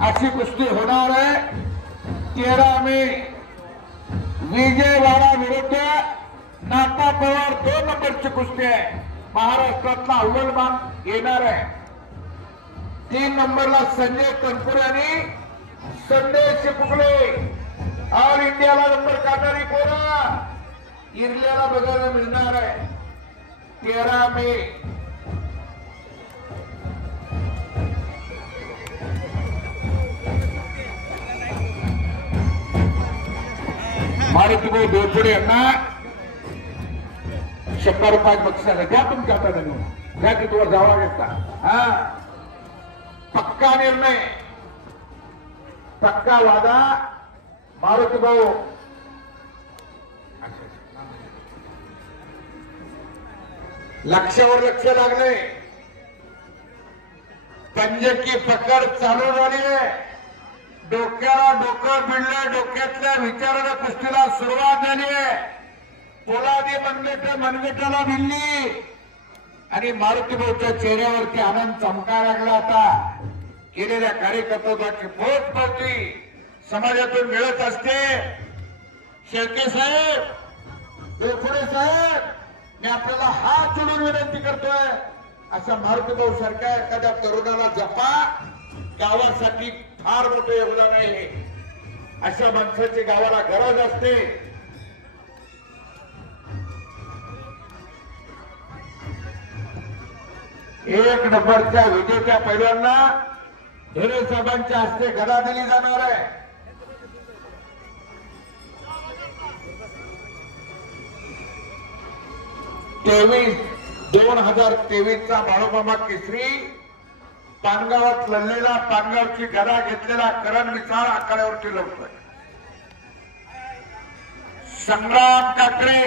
अशी कुस्ती होणार आहे 13 मे विजयवाडा विरुद्ध नाता पवार 2 नंबरची कुस्ती आहे। महाराष्ट्रातला अव्वल मान येणार आहे। 3 नंबरला संजय तनपुरे आणि संदेश पुगले ऑल इंडियाला नंबर काढणारी पोरं इरल्याला बघायला मिळणार आहे 13 मे। मारुतीभाऊ डोरपुडे यांना 100 रुपये बक्षीस द्या। तुमच्या हातात द्या की तुला जावा घेता। हा पक्का निर्णय, पक्का वादा। मारुतीभाऊ लक्षावर लक्ष लागले। पंजे की पकड चालू झाली आहे। डोक्याला डोकं भिडलं। डोक्यातल्या विचाराला कुस्तीला सुरुवात झाली आहे। पोलादी मनगटाला भिडली आणि मारुतीभाऊच्या चेहऱ्यावरती आनंद चमकायला लागला। आता केलेल्या कार्यकर्त्यांची पोट पडती समाजातून मिळत असते। शेळके साहेब, डोरपुडे साहेब, मी आपल्याला हात जोडून विनंती करतोय, अशा मारुतीभाऊ सारख्या एखाद्या तरुणाला जपा। गावासाठी फार मोठं योगदान आहे। अशा माणसाची गावाला गरज असते। एक नंबरच्या विजेत्या पैलवानांना ढेरे साहेबांच्या हस्ते गदा दिली जाणार आहे। तेवीस 2023 चा बाळूमामा केसरी पानगावात लढलेला, पानगावची गदा घेतलेला करण विचार आखाड्यावरती लढतोय। संग्राम काकडे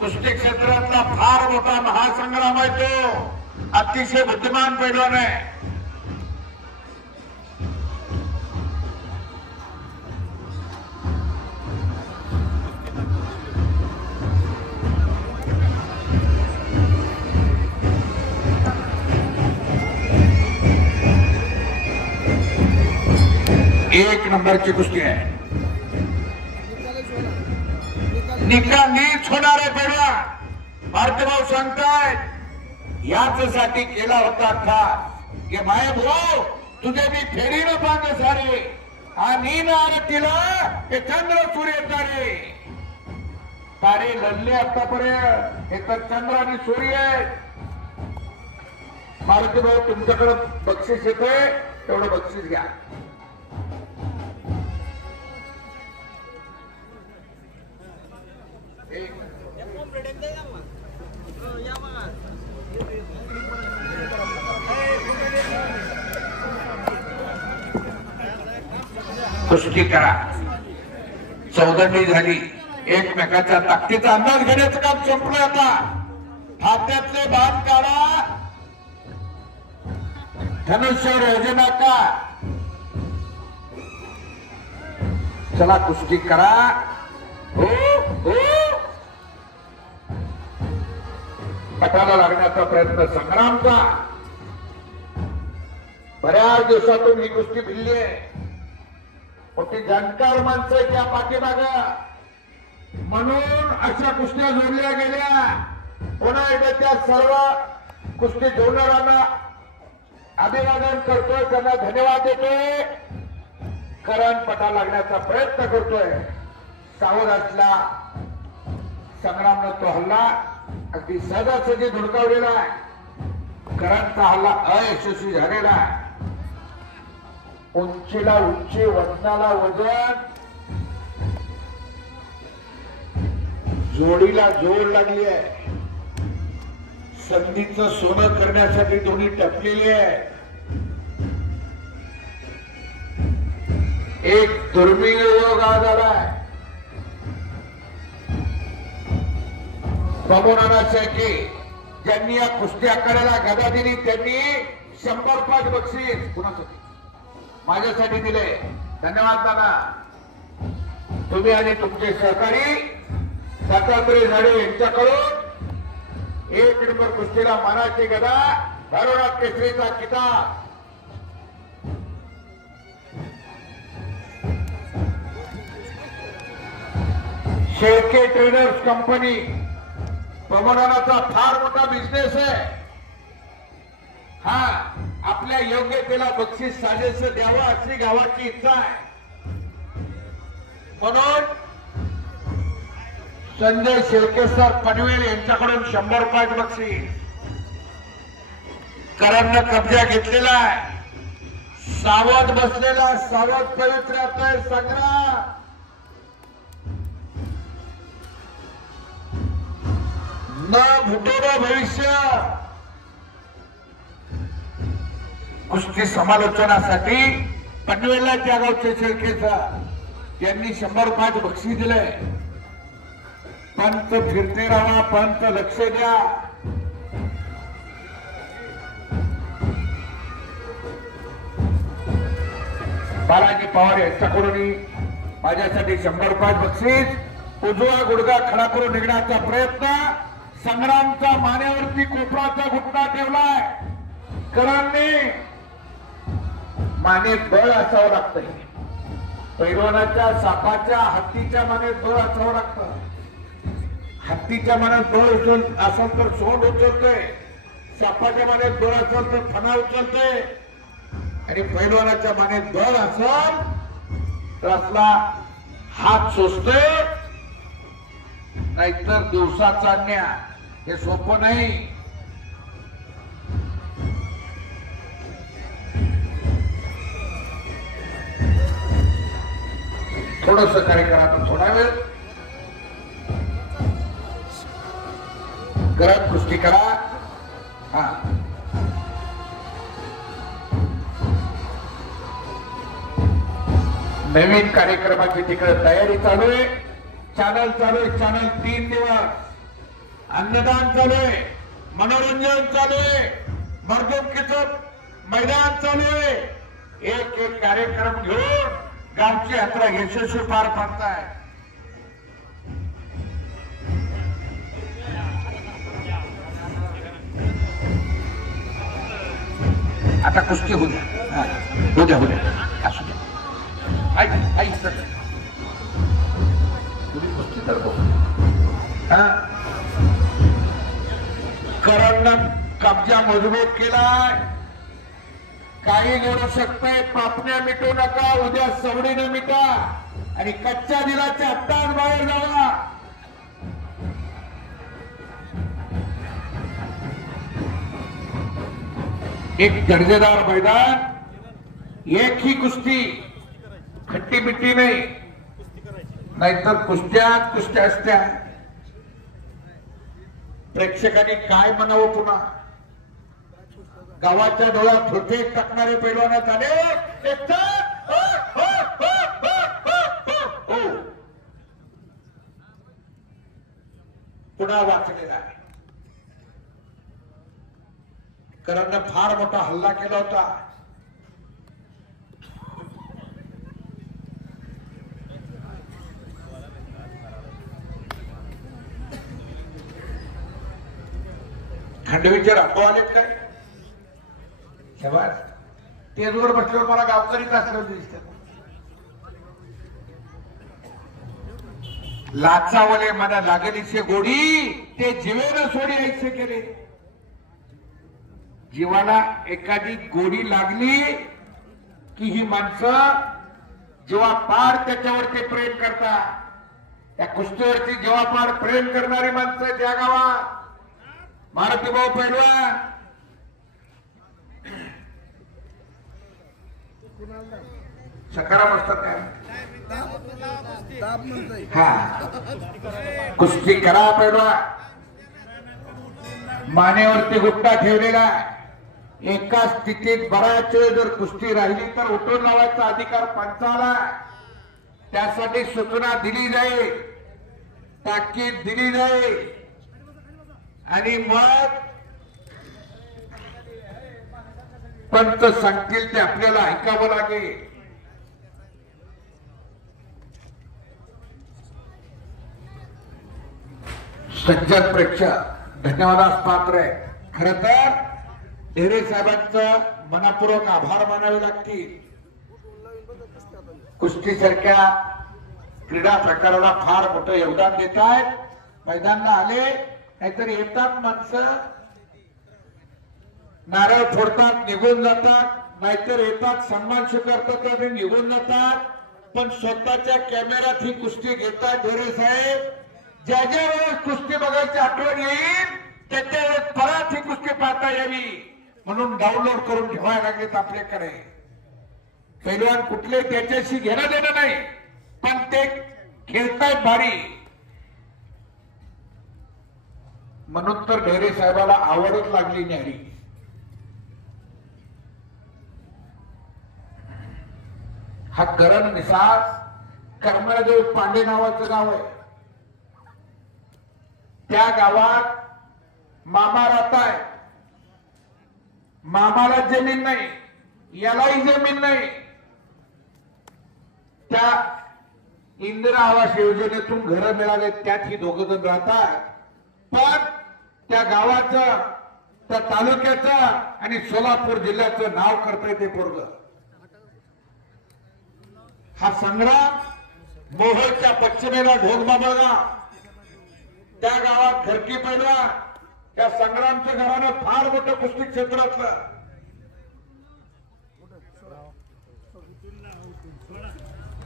कुस्ती क्षेत्रातला फार मोठा महासंग्राम आहे। तो अतिशय बुद्धिमान पैलवान आहे। एक नंबरची कुस्ती आहे। निकाल नीच होणार आहे। पैलवान मारुतीभाऊ सांगतायत याच्यासाठी केला होता खास की माय भाऊ तुझे मी फेरीनं बांध सारे आणि आरतीला हे चंद्र सूर्य तारे तारे लढले आतापर्यंत। हे तर चंद्र आणि सूर्य आहे। मारुतीभाऊ तुमच्याकडे बक्षीस येतोय, तेवढं बक्षीस घ्या। कुस्ती करा। चौदंडी झाली। एकमेकाच्या ताकदीचा अंदाज घेण्याचं काम संपलं। आता हातातले बाण काढा, धनुष्यावर योजना का। चला कुस्ती करा। हो हो पटाला लागण्याचा प्रयत्न संग्रामचा। बऱ्याच दिवसातून ही कुस्ती भिडली आहे। मोठी जाणकार माणसं त्या पाठीमागं, म्हणून अशा कुस्त्या जोडल्या गेल्या। पुन्हा एकदा त्या सर्व कुस्ती जोडणाऱ्यांना अभिवादन करतोय, त्यांना धन्यवाद देतोय। करण पटा लागण्याचा प्रयत्न करतोय। सावध असला संग्रामनं तो हल्ला अगदी सहजासहजी धुडकावलेला आहे। करणचा हल्ला अयशस्वी झालेला आहे। उंचीला उंची, वजनाला वजन, जोडीला जोड लागली आहे। संधीचं सोनं करण्यासाठी दोन्ही टपलेले आहे। एक दुर्मिळ योग आज आलाय। प्रमोनाना शेळके ज्यांनी या कुस्ती आखाड्याला गदा दिली त्यांनी 100 बक्षीस कुणासाठी माझ्यासाठी दिले। धन्यवाद दादा। तुम्ही आणि तुमचे सहकारी दत्तात्रय झाडे यांच्याकडून 1 नंबर कुस्तीला मानाची गदा, भैरवनाथ केसरीचा किताब शेळके ट्रेडर्स कंपनी प्रमोदनाचा फार मोठा बिझनेस आहे हा. आपल्या योग्यतेला बक्षीस साजेसं द्यावं अशी गावाची इच्छा आहे. म्हणून संजय शेळके सर पनवेल यांच्याकडून 100 रुपयाचं बक्षीस. करांना कब्जा घेतलेला आहे. सावध बसलेला सावध पवित्रात आहे संग्राम. न भूतोर भविष्य. कुस्ती समालोचनासाठी पनवेलला त्या गावचे शेळकेचा यांनी 100 रुपयाचं बक्षीस दिलंय. पंत फिरते राहा, पंत लक्ष द्या. बालाजी पवार यांच्याकडून माझ्यासाठी 100 रुपयाचं बक्षीस. उजवा गुडघा खडा करून निघण्याचा प्रयत्न. संग्रामचा मानेवरती कोपराचा घुटणा ठेवलाय. करांनी मानेत बळ असावं लागतंय. पैलवानाच्या सापाच्या हत्तीच्या मानेत बळ असावं लागतं. हत्तीच्या मानेत बळ असेल तर सोंड उचलतोय. सापाच्या मानेत बळ असेल तर फणा उचलतोय. आणि पैलवानाच्या मानेत बळ असेल तर असला हात सोसतोय. नाहीतर दिवसाचा न्याय हे सोपं नाही. थोडस कार्यक्रम थोडा वेळ करत कुस्ती करा. हा नवीन कार्यक्रमाची तिकडे तयारी चालू आहे. चॅनल चालू आहे. चॅनल 3 दिवस अन्नदान चालू आहे. मनोरंजन चालू आहे. मर्दुमकीचं मैदान चालू आहे. एक एक कार्यक्रम घेऊन गावची यात्रा यशस्वी पार पाडताय. आता कुस्ती होऊ द्या. होऊ द्या असू द्या. आई सर तुम्ही कुस्ती करतो. करणनं कब्जा मजबूत केलाय. काही घडू शकतंय. पापण्या मिटू नका. उद्या सवडीनं मिटा आणि कच्च्या दिलाच्या हत्तान बाहेर जावा. एक दर्जेदार मैदान. एक ही कुस्ती. खट्टी मिट्टी नाही. नाहीतर कुस्त्या असत्या. प्रेक्षकांनी काय म्हणावं पुन्हा. गावाच्या डोळ्यात होते टाकणारे पैलवानात आले. पुन्हा वाचलेला आहे. करांना फार मोठा हल्ला केला होता. खांडवीचे राखो आलेत काय तेजवर बसल्यावर मला गावकरीच असल्यावर दिसतात. लाचावले मला लागलीचे गोडी ते जीवेनं सोडी ऐसे केले. जीवाला एखादी गोडी लागली की ही माणसं जेव्हा पार त्याच्यावरती प्रेम करतात. त्या कुस्तीवरती जेव्हा पार प्रेम करणारी माणसं त्या गावात मारुती भाऊ पैलवान सकाराम असतात काय. हा कुस्ती करा पैलवान. मानेवरती गुट्टा ठेवलेला. एका स्थितीत बराच वेळ जर कुस्ती राहिली तर उठून लावायचा अधिकार पंचाला. त्यासाठी सूचना दिली जाईल. ताकीद दिली जाईल. आणि मग पंत सांगतील ते आपल्याला ऐकावं लागेल. सज्जन प्रेक्षक धन्यवादास पात्र आहे. खर तर ढेरे साहेबांचं मनापूर्वक आभार मानावे लागतील. कुस्ती सारख्या क्रीडा प्रकाराला फार मोठं योगदान देत आहेत. मैदानाला आले नाहीतर येतात माणसं, नारळ फोडतात निघून जातात, नाहीतर येतात सन्मान स्वीकारतात आणि निघून जातात. पण स्वतःच्या कॅमेऱ्यात ही कुस्ती घेतात ढेरे साहेब. ज्या ज्या वेळेस कुस्ती बघायची आठवण येईल त्याच्या वेळेस परत ही कुस्ती पाहता यावी म्हणून डाउनलोड करून ठेवायला लागेल आपल्याकडे. पैलवान कुठले त्याच्याशी घेणं देणं नाही, पण ते खेळतायत भारी म्हणून तर ढेरे साहेबाला आवडच लागली न्यारी. हा करण निसार करमाळ्याजवळ पांडे नावाचं गाव आहे. त्या गावात मामा राहताय. मामाला जमीन नाही, यालाही जमीन नाही. त्या इंदिरा आवास योजनेतून घर मिळाले त्यात ही दोघ जण राहतात. पण त्या गावाचं, त्या तालुक्याचं आणि सोलापूर जिल्ह्याचं नाव करतंय ते पोरग. हा संग्राम मोहोळच्या पश्चिमेला ढोकबाबळगाव, त्या गावात घरकी पैलवान. त्या संग्रामचं घरानं फार मोठं कुस्ती क्षेत्रातलं.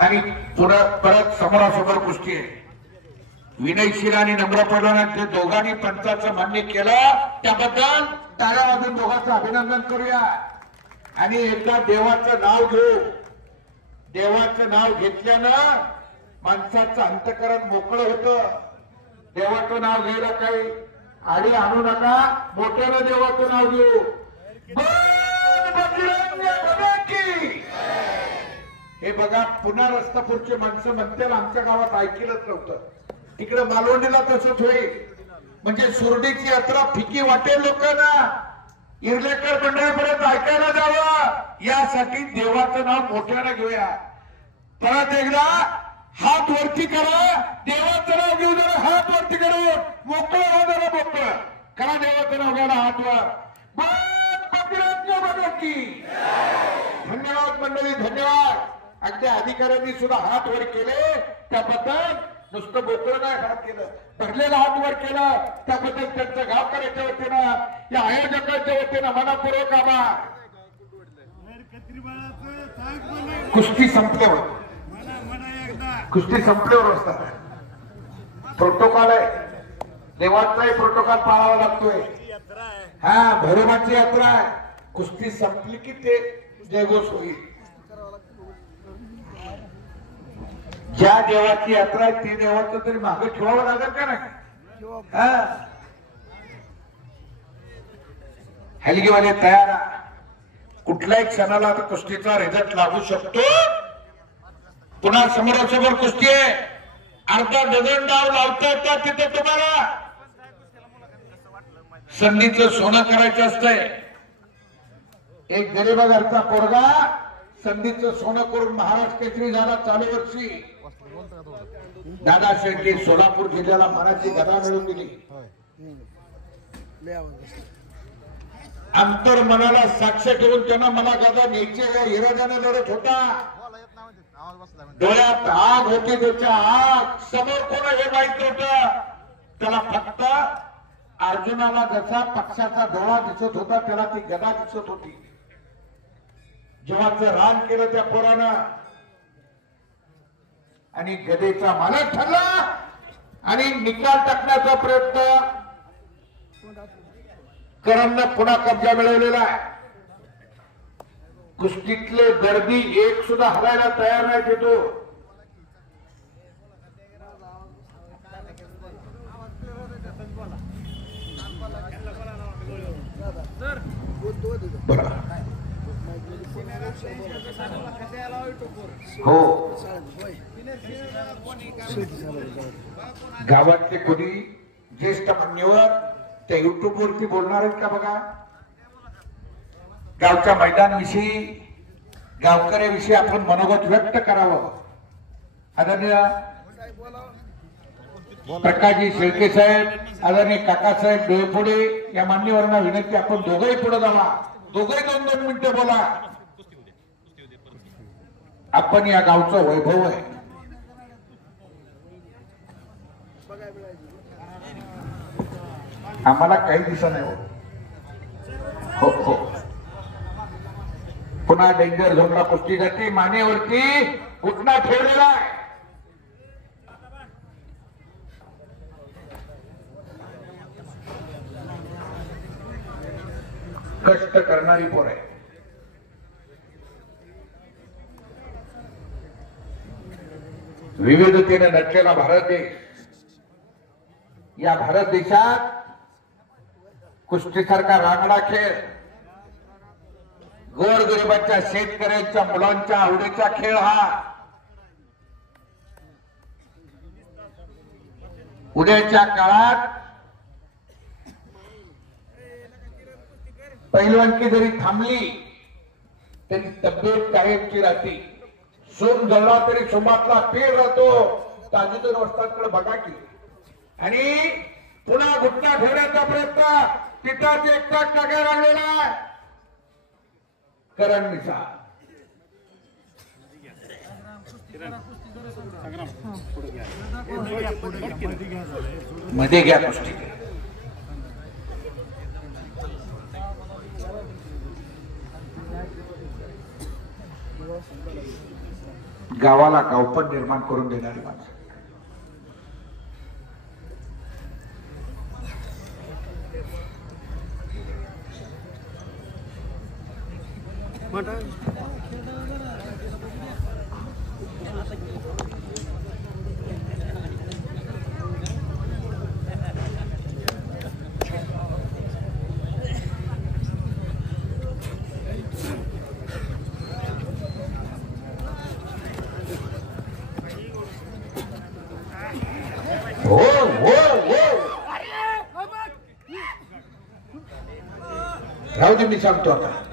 आणि परत समोरासमोर कुस्ती आहे. विनय शिर आणि नम्र पैलवान दोघांनी पंचाचं मान्य केलं, त्याबद्दल टाळ्या वाजून दोघांचं अभिनंदन करूया. आणि एकदा देवाचं नाव घेऊ. देवाचं नाव घेतल्यानं माणसाचं अंतःकरण मोकळं होतं. देवाचं नाव घ्यायला काही आडी आणू नका, मोठ्यानं देवाचं नाव घेऊ. हे बघा, पुन्हा रस्तापूरचे माणसं म्हणतील आमच्या गावात ऐकलंच नव्हतं. तिकडे मालवणीला तसंच होईल. म्हणजे सुरडीची यात्रा फिकी वाटेल लोकांना. इर्लेकर मंडळापर्यंत ऐकायला जावं यासाठी देवाचं नाव मोठ्यानं घेऊया. परत एकदा हात वरती करा, देवाचं नाव घेऊ. जरा हात वरती करा, मोकळं हो, जरा मोकळं करा देवाचं नाव घ्यायला हातवर. धन्यवाद मंडळी, धन्यवाद. अगदी अधिकाऱ्यांनी सुद्धा हात वर केले त्याबद्दल. नुसतं मोकळं नाही हात केलं, भरलेला हात वर केलं त्याबद्दल त्यांच्या गावकऱ्याच्या वतीनं, या आयोजकांच्या वतीनं मनापूर्वक आभार. कुस्ती संपल्यावर, कुस्ती संपल्यावर असतात प्रोटोकॉल आहे. देवाचाही प्रोटोकॉल पाळावा लागतोय. हा भैरवाची यात्रा आहे. कुस्ती संपली की ते जयघोष होईल. ज्या देवाची यात्रा आहे ते देवाचं तरी मागे ठेवावं लागेल का नाही? हलगीवाले तयार. कुठल्याही क्षणाला आता कुस्तीचा रिझल्ट लागू शकतो. पुन्हा समोरासमोर कुस्ती आहे. अर्धा डझन डाव लावता येतात तिथे तुम्हाला. संधीचं सोनं करायचं असतंय. एक गरीब घरचा पोरगा संधीचं सोनं करून महाराष्ट्र केसरी झाला चालू वर्षी. दादा शेट्टी सोलापूर जिल्ह्याला मनाची गदा मिळवून दिली. अंतर मनाला साक्ष ठेवून त्यांना मला गदा न्यायची इराद्याने लढत होता. डोळ्यात आग होती त्याच्या. आग समोर कोण हे माहित नव्हतं त्याला. फक्त अर्जुनाला जसा पक्षाचा डोळा दिसत होता त्याला ती गदा दिसत होती. जेव्हा रान केलं त्या पोरानं आणि गदेचा मालक ठरला आणि निकाल टाकण्याचा प्रयत्न करणनं पुन्हा कब्जा मिळवलेला आहे. कुस्तीतले दर्दी एक सुद्धा हलायला तयार नाही देतो. हो, गावातले कोणी ज्येष्ठ मान्यवर त्या युट्यूब वरती बोलणार आहेत का बघा. गावच्या मैदानाविषयी, गावकऱ्याविषयी आपण मनोगत व्यक्त करावं. आदरणीय प्रकाशजी शेळके साहेब, आदरणीय काकासाहेब डोळपुडे या मान्यवरांना विनंती, आपण दोघंही पुढे जावा. दोघंही 2-2 मिनिटं बोला. आपण या गावचं वैभव आहे. आम्हाला काही दिसत नाही हो हो. पुन्हा डेंजर झोनला कुस्ती जाते. मानेवरती उठणा ठेवलेला आहे. कष्ट करणारी पोर आहे. विविधतेने नटलेला भारत देश. या भारत देशात कुस्तीसारखा रांगडा खेळ, गोरगरिबांच्या शेतकऱ्यांच्या मुलांच्या आवडीचा खेळ हा उद्याच्या काळात पहिलवानकी जरी थांबली तरी तब्येत कायमची राहते. सोम जळला तरी सोमातला पेर राहतो. ताजुद्दीन वस्तादकडे बघा की. आणि पुन्हा घुटना ठेवण्याचा प्रयत्न तिथंच एकटा टक्या राहिलेला आहे. करण मिसा मध्ये घ्या कुस्ती. गावाला गावपण निर्माण करून देणारी माणसं. हो हो हो राहू दे, मी सांगतो आता.